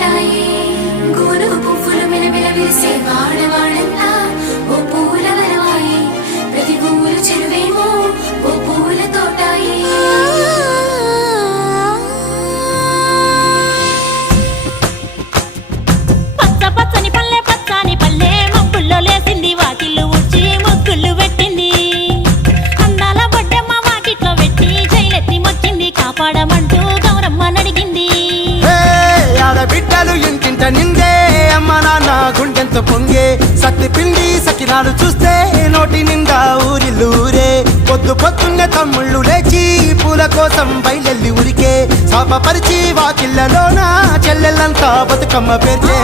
తోటాయి గోను పువ్వులు మిలమిల విరిసే వాడవాడంతా ఓ పూల వరవాయి ప్రతి పువ్వులు చెరువేమో ఓ పూల తోటాయి పచ్చ పచ్చని పల్లె పచ్చని పల్లె మబ్బుల్లో లేసింది వాకిళ్ళు ఊడ్చి ముగ్గులు పెట్టింది అందాల బొడ్డమ్మ వాకిట్లో పెట్టి జైలెత్తి మొక్కింది కాపాడమంటూ గౌరమ్మ నడిగింది ఆడబిడ్డలు ఇంటింట నిందే అమ్మ నాన్న గుండెంతో పొంగే సత్తి పిండి సకినాలు చూస్తే నోటి నిండా ఊరిల్లూరే పొద్దు పొద్దున్నే తమ్ముళ్ళు లేచి పూల కోసం బయలెల్లి ఉరికే శాపపరిచి వాకిళ్ళలోన చెల్లెళ్ళంతా బతుకమ్మ పేర్చే